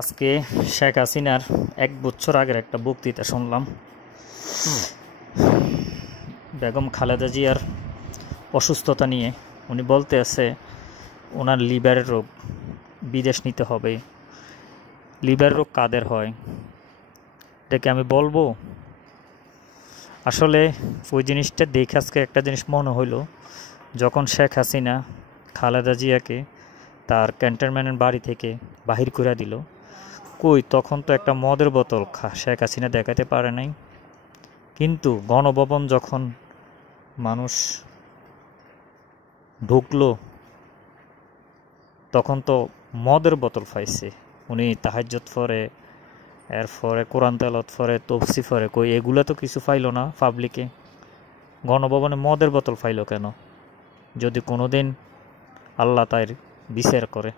আজকে শেখ হাসিনার 1 বছর আগের একটা বক্তৃতা শুনলাম। বেগম খালেদা জিয়ার অসুস্থতা নিয়ে উনি বলতে আছে ওনার লিভারের রোগ, বিদেশ নিতে হবে। লিভার রোগ কাদের হয় এটাকে আমি বলবো? আসলে ওই জিনিসটা দেখে আজকে একটা জিনিস মনে হইল, যখন শেখ হাসিনা খালেদা জিয়াকে তার ক্যান্টনমেন্টের বাড়ি থেকে বাহির করে দিল, কই তখন তো একটা মদের বোতল শেখ হাসিনা দেখাতে পারে নাই। কিন্তু গণভবন যখন মানুষ ঢুকলো তখন তো মদের বোতল পাইছে। উনি তাহাজ্জুদ পড়ে, এরপরে কোরআন তেলাওয়াত পড়ে, তফসি পড়ে, কই এগুলো তো কিছু পাইল না পাবলিকে। গণভবনে মদের বোতল পাইল কেন? যদি কোনোদিন আল্লাহ তার বিচার করে।